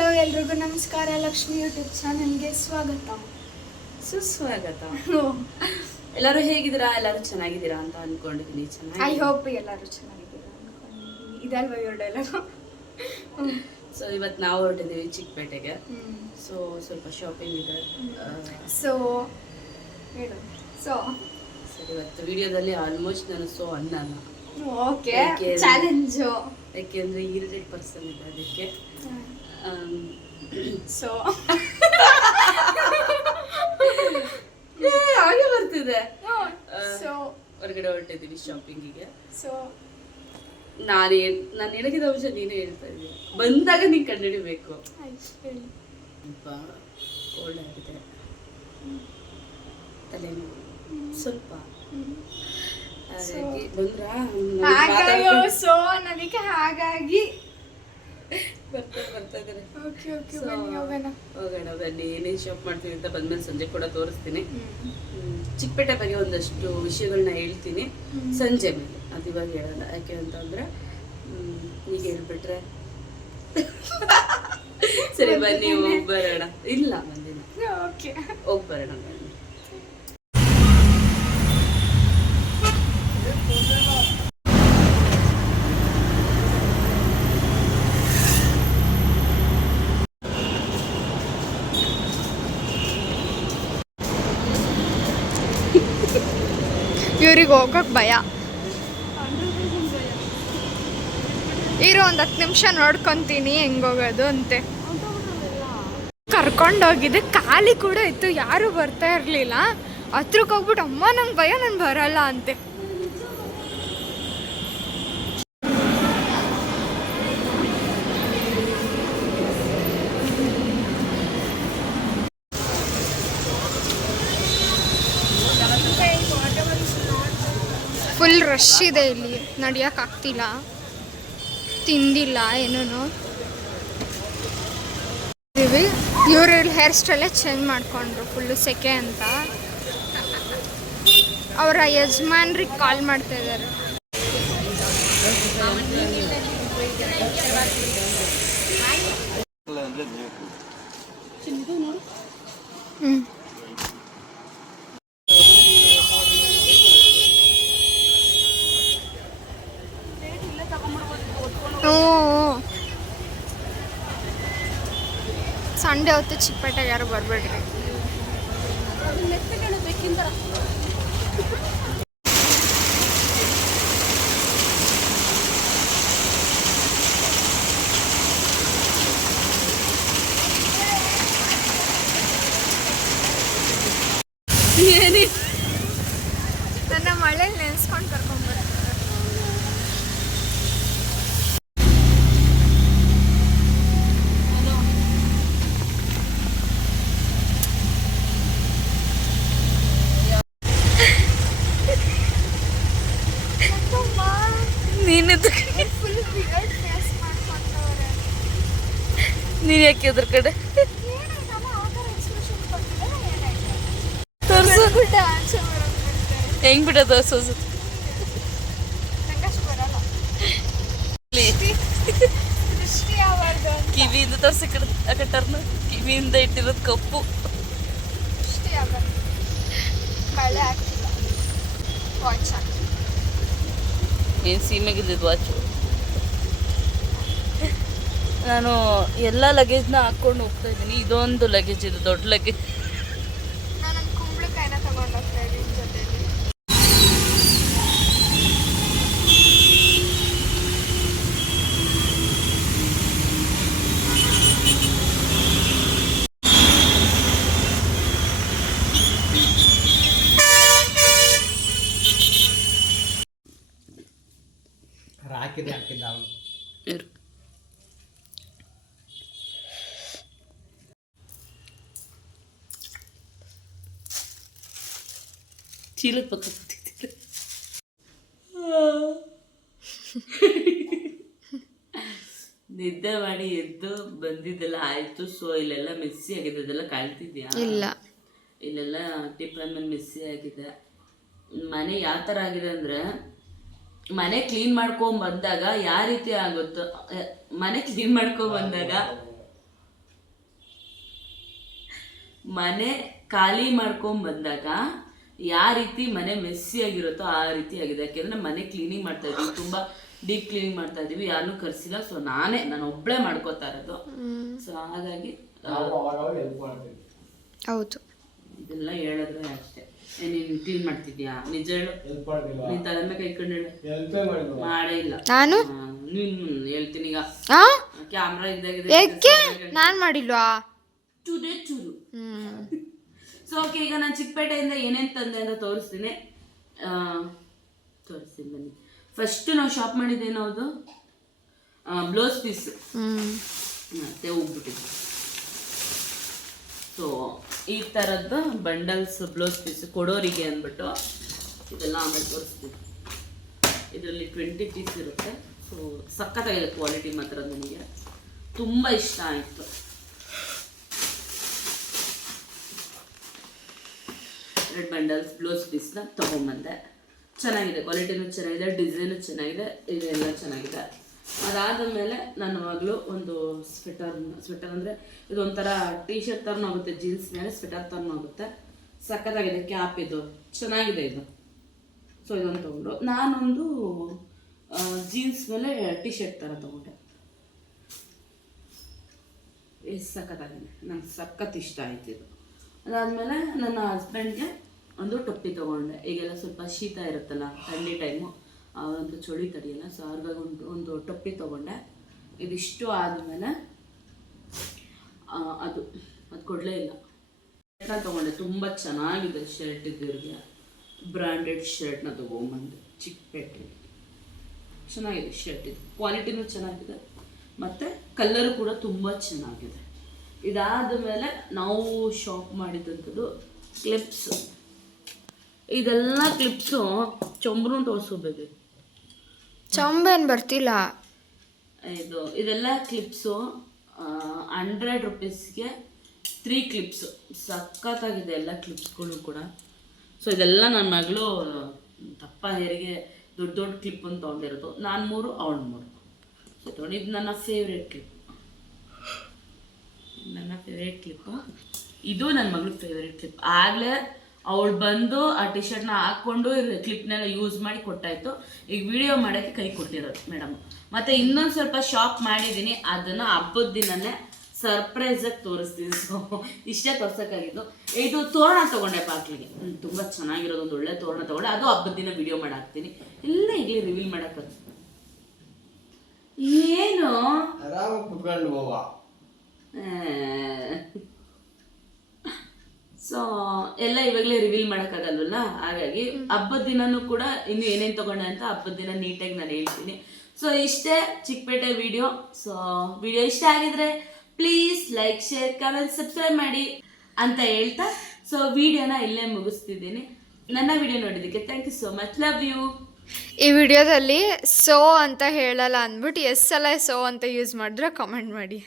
Hello ಎಲ್ರಿಗೂ ನಮಸ್ಕಾರ. Lakshmi YouTube ಚಾನಲ್ಗೆ ಸ್ವಾಗತ ಸುಸ್ವಾಗತ. ಎಲ್ಲರೂ ಹೇಗಿದ್ದೀರಾ? ಎಲ್ಲರೂ ಚೆನ್ನಾಗಿದ್ದೀರಾ ಅಂತ ಅನ್ಕೊಂಡಿದ್ದೀನಿ. ಐ ಹೋಪ್ ಎಲ್ಲರೂ ಚೆನ್ನಾಗಿದ್ದೀರಾ ಅನ್ಕೊಂಡಿದ್ದೀನಿ. ಇದಲ್ವಾ ಇವ್ರ ಡೈಲಾಗ್. ಸೊ ಇವತ್ತು ನಾವು ಹೊರಟಿದ್ದೀವಿ ಚಿಕ್ಕಪೇಟೆಗೆ. ಸೊ ಸ್ವಲ್ಪ ಶಾಪಿಂಗ್ ಇದೆ. ಸೊ ಹೇಳು. ಸೊ ಇವತ್ತು ವಿಡಿಯೋದಲ್ಲಿ ಆಲ್ಮೋಸ್ಟ್ ನಾನು ಅನ್ನಲ್ಲ. Okay, challenge. ಯಾಕೆಂದ್ರೆ ಇರಿಟೇಟ್ ಪರ್ಸನ್ ಇದೆ ಅದಕ್ಕೆ. ಸೊ ಹಾಗೆ ಬರ್ತಿದೆ. ಸೊ ಹೊರಗಡೆ ಹೊರಟಿದ್ದೀವಿ ಶಾಪಿಂಗಿಗೆ. ಸೊ ನಾನು ಹೇಳಿದ ಅಂಶ ನೀನೇ ಹೇಳ್ತಾ ಇದೀಯ. ಬಂದಾಗ ನೀನು ಕಂಡುಹಿಡಿಬೇಕು. ಸ್ವಲ್ಪ ಕೋಲ್ಡ್ ಆಗಿದೆ, ತಲೆನೋವು ಸ್ವಲ್ಪ. ಸೊ ನನಗೆ ಹಾಗಾಗಿ ಬರ್ತಾ ಇದ್ದಾರೆ. ಹೋಗೋಣ ಬನ್ನಿ. ಏನೇನು ಶಾಪ್ ಮಾಡ್ತೀನಿ ಅಂತ ಬಂದ್ಮೇಲೆ ಸಂಜೆ ಕೂಡ ತೋರಿಸ್ತೀನಿ. ಚಿಕ್ಕಪೇಟೆ ಬಗ್ಗೆ ಒಂದಷ್ಟು ವಿಷಯಗಳನ್ನ ಹೇಳ್ತೀನಿ ಸಂಜೆ ಮೇಲೆ. ಅದು ಇವಾಗ ಹೇಳಲ್ಲ. ಯಾಕೆ ಅಂತಂದ್ರೆ ಈಗ ಹೇಳ್ಬಿಟ್ರೆ ಸರಿ ಬನ್ನಿ ಹೋಗಿ ಬರೋಣ. ಇಲ್ಲ ಬಂದಿಲ್ಲ, ಹೋಗಿ ಬರೋಣ ಬನ್ನಿ. ಇವ್ರಿಗೆ ಹೋಗಕ್ಕೆ ಭಯ. ಇರೋ ಒಂದು 10 ನಿಮಿಷ ನೋಡ್ಕೊತೀನಿ ಹೆಂಗೋಗೋದು ಅಂತೆ. ಕರ್ಕೊಂಡೋಗಿದ್ದೆ, ಖಾಲಿ ಕೂಡ ಇತ್ತು, ಯಾರು ಬರ್ತಾ ಇರಲಿಲ್ಲ. ಹತ್ರಕ್ಕೆ ಹೋಗ್ಬಿಟ್ಟು ಅಮ್ಮ ನಂಗೆ ಭಯ, ನಾನು ಬರಲ್ಲ ಅಂತೆ. ಫುಲ್ ರಶ್ ಇದೆ ಇಲ್ಲಿ, ನಡೆಯೋಕ್ಕಾಗ್ತಿಲ್ಲ, ತಿಂದಿಲ್ಲ ಏನೂ. ಇವರು ಹೇರ್ ಸ್ಟೈಲೇ ಚೇಂಜ್ ಮಾಡಿಕೊಂಡ್ರು, ಫುಲ್ಲು ಸೆಕೆ ಅಂತ. ಅವರ ಯಜಮಾನ್ರಿಗೆ ಕಾಲ್ ಮಾಡ್ತಾ ಇದ್ದಾರೆ. ಸಂಡೇ ಹೊತ್ತು ಚಿಕ್ಕಪೇಟೆಗೆ ಯಾರು ಬರಬೇಡ್ರಿ. ನನ್ನ ಮಳೆಯಲ್ಲಿ ನೆನೆಸ್ಕೊಂಡು ಕರ್ಕೊಂಡ್ಬರ್ತಾರೆ. ನೀನು ಯಾಕೆ ಅದ್ರ ಕಡೆ ತೋರ್ಸು, ಹೆಂಗ್ ಬಿಡ ತೋರ್ಸೋದು. ಕಿವಿಯಿಂದ ತೋರ್ಸಿ ಕಟ್ಟರ್ನ, ಕಿವಿಯಿಂದ ಇಟ್ಟಿರೋದು ಕಪ್ಪು. ಏನು ಸೀಮೆಗಿದ್ದಿದ್ದು ವಾಚು. ನಾನು ಎಲ್ಲ ಲಗೇಜ್ನ ಹಾಕ್ಕೊಂಡು ಹೋಗ್ತಾ ಇದ್ದೀನಿ. ಇದೊಂದು ಲಗೇಜ್, ಇದು ದೊಡ್ಡ ಲಗೇಜ್. ಚೀಲದ ಪಕ್ಕ ಕೂತಿದ್ದಿಲ್ಲ. ನಿದ್ದೆ ಮಾಡಿ ಎದ್ದು ಬಂದಿದ್ದೆಲ್ಲ ಆಯ್ತು. ಸೊ ಇಲ್ಲೆಲ್ಲ ಮೆಸ್ಸಿ ಆಗಿದೆ, ಅದೆಲ್ಲ ಕಾಣ್ತಿದ್ಯಾ? ಇಲ್ಲ, ಇಲ್ಲೆಲ್ಲ ಟಿಫನ್ ಮೇಲೆ ಮೆಸ್ಸಿ ಆಗಿದೆ. ಮನೆ ಯಾವ ಥರ ಆಗಿದೆ ಅಂದರೆ, ಮನೆ ಕ್ಲೀನ್ ಮಾಡ್ಕೊಂಡ್ ಬಂದಾಗ ಯಾವ ರೀತಿ ಆಗುತ್ತೋ, ಮನೆ ಕ್ಲೀನ್ ಮಾಡ್ಕೊಂಡ್ ಬಂದಾಗ ಮನೆ ಖಾಲಿ ಮಾಡ್ಕೊಂಡ್ ಬಂದಾಗ ಯಾವ ರೀತಿ ಮನೆ ಮೆಸ್ಸಿ ಆಗಿರುತ್ತೋ ಆ ರೀತಿ ಆಗಿದೆ. ಯಾಕೆಂದ್ರೆ ಮನೆ ಕ್ಲೀನಿಂಗ್ ಮಾಡ್ತಾ ಇದೀವಿ, ತುಂಬಾ ಡೀಪ್ ಕ್ಲೀನಿಂಗ್ ಮಾಡ್ತಾ ಇದೀವಿ, ಯಾರನ್ನೂ ಕರ್ಸಿಲ್ಲ. ಸೊ ನಾನು ಒಬ್ಳೆ ಮಾಡ್ಕೋತಾ ಇರೋದು. ಸೊ ಹಾಗಾಗಿ ಹೌದು, ಇದೆಲ್ಲ ಹೇಳಿದ್ರೆ ಅಷ್ಟೇ. ನೀನ್ ಕ್ಲೀನ್ ಮಾಡ್ತಿದ್ಯಾ? ನಿಜ ಹೇಳು, ನೀನ್ ತಲೆ ಮೇಲೆ ಕೈಕೊಂಡು ಹೇಳು. ಮಾಡೇ ಇಲ್ಲ ನಾನು. ನೀನ್ ಹೇಳ್ತೀನಿ ಈಗ, ಕ್ಯಾಮ್ರಾ ಇದ್ದಾಗಿದೆ. ಯಾಕೆ ನಾನ್ ಮಾಡಿಲ್ವಾ? ಚೂರು ಚೂರು. ಸೊ ಓಕೆ, ಈಗ ನಾನು ಚಿಕ್ಕಪೇಟೆಯಿಂದ ಏನೇನು ತಂದೆ ಅಂತ ತೋರಿಸ್ತೀನಿ ಬನ್ನಿ. ಫಸ್ಟ್ ನಾವು ಶಾಪ್ ಮಾಡಿದ್ದೇನೋ ಅದು ಬ್ಲೌಸ್ ಪೀಸ್ ಮತ್ತೆ ಹೋಗ್ಬಿಟ್ಟಿದ್ವಿ. ಸೊ ಈ ಥರದ್ದು ಬಂಡಲ್ಸ್ ಬ್ಲೌಸ್ ಪೀಸ್ ಕೊಡೋರಿಗೆ ಅಂದ್ಬಿಟ್ಟು ಇದೆಲ್ಲ ಆಮೇಲೆ ತೋರಿಸ್ತೀವಿ. ಇದರಲ್ಲಿ 20 ಪೀಸ್ ಇರುತ್ತೆ. ಸೊ ಸಖತ್ತಾಗಿದೆ ಕ್ವಾಲಿಟಿ ಮಾತ್ರ, ನನಗೆ ತುಂಬ ಇಷ್ಟ ಆಯಿತು. ರೆಡ್ ಬಂಡಲ್ಸ್ ಬ್ಲೌಸ್ ಪೀಸ್ನ ತೊಗೊಂಬಂದೆ. ಚೆನ್ನಾಗಿದೆ, ಕ್ವಾಲಿಟಿನೂ ಚೆನ್ನಾಗಿದೆ, ಡಿಸೈನು ಚೆನ್ನಾಗಿದೆ, ಇದೆಲ್ಲ ಚೆನ್ನಾಗಿದೆ. ಅದಾದ ಮೇಲೆ ನನ್ನ ಮಗಳು ಒಂದು ಸ್ವೆಟರ್ ಅಂದರೆ ಇದೊಂಥರ ಟೀ ಶರ್ಟ್ ಥರನೂ ಆಗುತ್ತೆ, ಜೀನ್ಸ್ ಮೇಲೆ ಸ್ವೆಟರ್ ಥರನೂ ಆಗುತ್ತೆ. ಸಖತ್ತಾಗಿದೆ, ಕ್ಯಾಪ್ ಇದು ಚೆನ್ನಾಗಿದೆ ಇದು. ಸೊ ಇದೊಂದು ತೊಗೊಂಡು ನಾನೊಂದು ಜೀನ್ಸ್ ಮೇಲೆ ಟೀ ಶರ್ಟ್ ಥರ ತೊಗೊಂಡೆ. ಎಷ್ಟು ಸಖತ್ತಾಗಿದೆ, ನಂಗೆ ಸಖತ್ ಇಷ್ಟ ಆಯ್ತು ಇದು. ಅದಾದಮೇಲೆ ನನ್ನ ಹಸ್ಬೆಂಡ್ಗೆ ಒಂದು ಟೊಪ್ಪಿ ತೊಗೊಂಡೆ. ಈಗೆಲ್ಲ ಸ್ವಲ್ಪ ಶೀತ ಇರುತ್ತಲ್ಲ, ಥಂಡಿ ಟೈಮು, ಒಂದು ಚಳಿ ತಡೆಯಲ್ಲ. ಸೊ ಅವ್ರಿಗಾಗಿ ಒಂದು ಟೊಪ್ಪಿ ತೊಗೊಂಡೆ. ಇದಿಷ್ಟು ಆದಮೇಲೆ ಅದು ಕೊಡಲೇ ಇಲ್ಲ, ಶರ್ಟ್ನ ತೊಗೊಂಡೆ. ತುಂಬ ಚೆನ್ನಾಗಿದೆ ಶರ್ಟ್ ಇದ್ದಿವ್ರಿಗೆ, ಬ್ರ್ಯಾಂಡೆಡ್ ಶರ್ಟ್ನ ತೊಗೊಂಬಂದೆ ಚಿಕ್ಕಪೇಟೆ. ಚೆನ್ನಾಗಿದೆ ಶರ್ಟ್, ಇದು ಕ್ವಾಲಿಟಿನೂ ಚೆನ್ನಾಗಿದೆ ಮತ್ತು ಕಲರು ಕೂಡ ತುಂಬ ಚೆನ್ನಾಗಿದೆ. ಇದಾದ ಮೇಲೆ ನಾವು ಶಾಪ್ ಮಾಡಿದಂಥದ್ದು ಕ್ಲಿಪ್ಸ್. ಇದೆಲ್ಲ ಕ್ಲಿಪ್ಸು ಚೊಂಬ್ರೂ ತೋರಿಸ್ಕೋಬೇಕು, ಚೊಂಬೇನು ಬರ್ತಿಲ್ಲ. ಇದೆಲ್ಲ ಕ್ಲಿಪ್ಸು 100 ರೂಪೀಸ್ಗೆ 3 ಕ್ಲಿಪ್ಸು. ಸಖತ್ತಾಗಿದೆ ಎಲ್ಲ ಕ್ಲಿಪ್ಸ್ಗಳು ಕೂಡ. ಸೊ ಇದೆಲ್ಲ ನನ್ನ ಮಗಳು ದಪ್ಪ ಹೇರಿಗೆ ದೊಡ್ಡ ದೊಡ್ಡ ಕ್ಲಿಪ್ಪನ್ನು ತೊಗೊಂಡಿರೋದು. ನಾನು 3, ಅವಳು 3. ಸೊ ತೊಗೊಂಡಿದ್ದು ನನ್ನ ಫೇವ್ರೇಟ್ ಕ್ಲಿಪ್, ಇದು ನನ್ನ ಮಗಳು ಫೇವ್ರೇಟ್ ಕ್ಲಿಪ್. ಆಗಲೇ ಅವಳು ಬಂದು ಆ ಟಿ ಶರ್ಟ್ನ ಹಾಕ್ಕೊಂಡು ಕ್ಲಿಪ್ನೆಲ್ಲ ಯೂಸ್ ಮಾಡಿ ಕೊಟ್ಟಾಯಿತು. ಈಗ ವಿಡಿಯೋ ಮಾಡೋಕ್ಕೆ ಕೈ ಕೊಟ್ಟಿರೋದು ಮೇಡಮ್. ಮತ್ತು ಇನ್ನೊಂದು ಸ್ವಲ್ಪ ಶಾಪ್ ಮಾಡಿದ್ದೀನಿ, ಅದನ್ನು ಹಬ್ಬದ ದಿನನೇ ಸರ್ಪ್ರೈಸಾಗಿ ತೋರಿಸ್ತೀನಿ. ಸೊ ಇಷ್ಟೇ ತೋರ್ಸೋಕ್ಕಾಗಿದ್ದು. ಇದು ತೋರಣ ತೊಗೊಂಡೆ ಬಾಕ್ಲಿಗೆ, ತುಂಬ ಚೆನ್ನಾಗಿರೋದು, ಒಂದು ಒಳ್ಳೆ ತೋರಣ ತೊಗೊಂಡೆ. ಅದು ಹಬ್ಬದ ದಿನ ವಿಡಿಯೋ ಮಾಡಿ ಹಾಕ್ತೀನಿ. ಎಲ್ಲ ಈಗಲೇ ರಿವೀಲ್ ಮಾಡೋಕ್ಕದು ಏನು ಸೊ ಎಲ್ಲ ಇವಾಗಲೇ ರಿವೀಲ್ ಮಾಡೋಕ್ಕಾಗಲ್ವಲ್ಲ. ಹಾಗಾಗಿ ಹಬ್ಬದ ದಿನನೂ ಕೂಡ ಇನ್ನು ಏನೇನು ತೊಗೊಂಡೆ ಅಂತ ಹಬ್ಬದ ದಿನ ನೀಟಾಗಿ ನಾನು ಹೇಳ್ತೀನಿ. ಸೊ ಇಷ್ಟೇ ಚಿಕ್ಕಪೇಟೆ ವಿಡಿಯೋ. ಸೊ ವಿಡಿಯೋ ಇಷ್ಟ ಆಗಿದ್ರೆ please like, share, comment, subscribe ಮಾಡಿ ಅಂತ ಹೇಳ್ತಾ ಸೊ ವಿಡಿಯೋನ ಇಲ್ಲೇ ಮುಗಿಸ್ತಿದ್ದೀನಿ. ನನ್ನ ವಿಡಿಯೋ ನೋಡಿದ್ದಕ್ಕೆ thank you so much, love you. ಈ ವಿಡಿಯೋದಲ್ಲಿ ಸೋ ಅಂತ ಹೇಳಲ್ಲ ಅಂದ್ಬಿಟ್ಟು ಎಸ್ ಸಲ ಸೋ ಅಂತ ಯೂಸ್ ಮಾಡಿದ್ರೆ ಕಮೆಂಟ್ ಮಾಡಿ.